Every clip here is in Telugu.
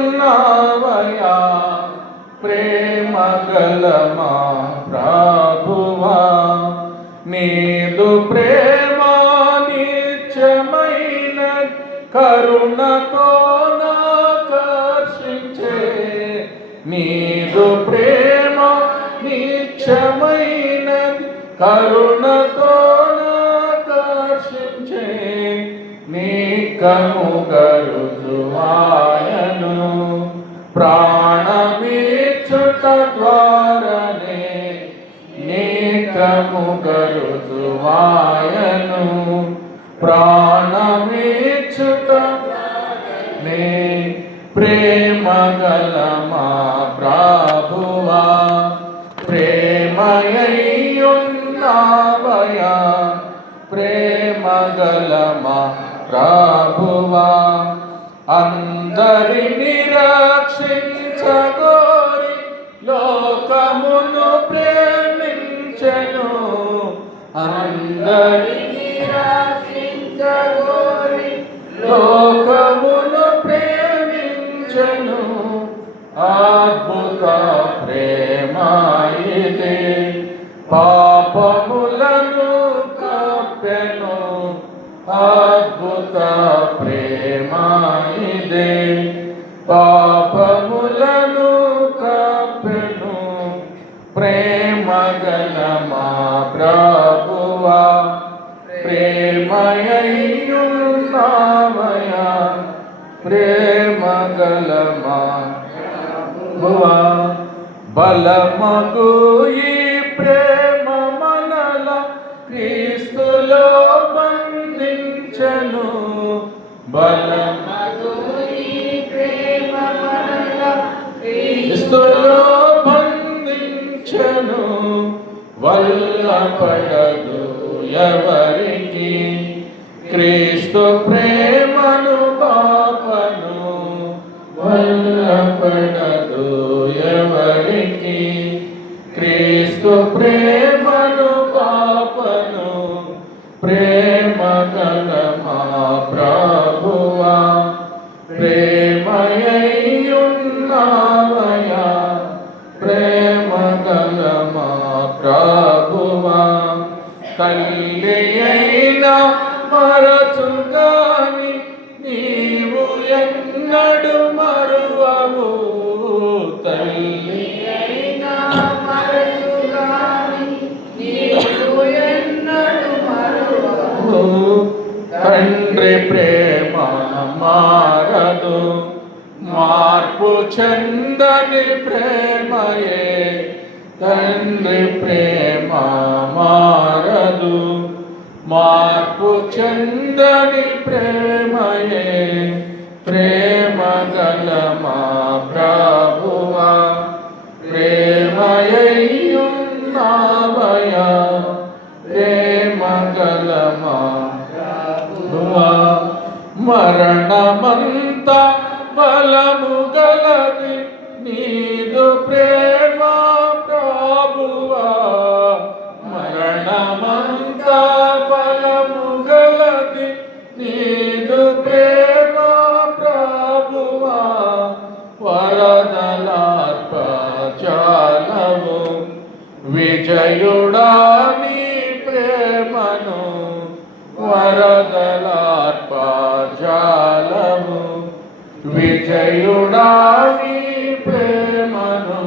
ప్రేమయ్యున్నావయా ప్రేమగల మా ప్రభువా, నీదు ప్రేమ నిత్యమైన కరుణతో నాకర్షించే, నీదు ప్రేమ నిత్యమైన కరుణతో నాకర్షించే, నీకముగరుజువాయను ప్రాణమిచ్చుట ద్వారానే, నీకముగరుజువాయను ప్రాణమిచ్చుట నే ప్రేమగల మా ప్రభువా, ప్రేమయ్యున్నావయా ప్రేమగల మా ప్రభువా, అందరిని రక్షించగోరి లోకమును ప్రేమించెను, అందరిని రక్షించగోరి లోకమును ప్రేమించెను, అద్భుత ప్రేమ ఇదే పాపములను కప్పెను, అద్భుత ప్రేమ ఇదే పాపములను కప్పెను, ప్రేమగల మా ప్రభువా ప్రేమయ్యున్నావయా ప్రేమగల మా ప్రభువా, బలమగు ఈ ప్రేమ మనల క్రీస్తులో బంధించెను, బలమగు ఈ ప్రేమ మనల క్రీస్తులో బంధించెను, వల్లపడదు ఎవరికి క్రీస్తు ప్రేమను పాపను, వల్లపడదు ఎవరికి క్రీస్తు ప్రేమను పాపను, ప్రేమగల మా ప్రభువా ప్రేమయ్యున్నావయా ప్రేమగల మా ప్రభువా, తల్లి అయినా మరచుగాని నీవు ఎన్నడు మరువవు, తల్లి అయినా మరచుగాని నీవు ఎన్నడు మరువవు, తండ్రి ప్రేమ మారదు మార్పు చెందని ప్రేమయే, తండ్రి ప్రేమ మారదు మార్పు చెందని ప్రేమయే, ప్రేమగల మా ప్రభువా ప్రేమయ్యున్నావయా ప్రేమగల మా ప్రభువా, మరణమంత బలము గలది నీదు ప్రేమ ప్రభువా, మరణమంత బలము గలది నీదు ప్రేమ ప్రభువా, వరదలార్పజాలవు విజయుడా నీ ప్రేమను, వరదలార్పజాలవు విజయుడా నీ ప్రేమను,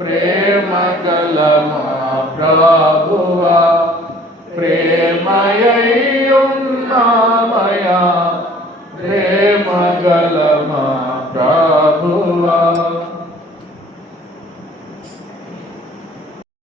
ప్రేమగల మా ప్రభువా ప్రేమయ్యున్నావయా ప్రేమగల మా ప్రభువా.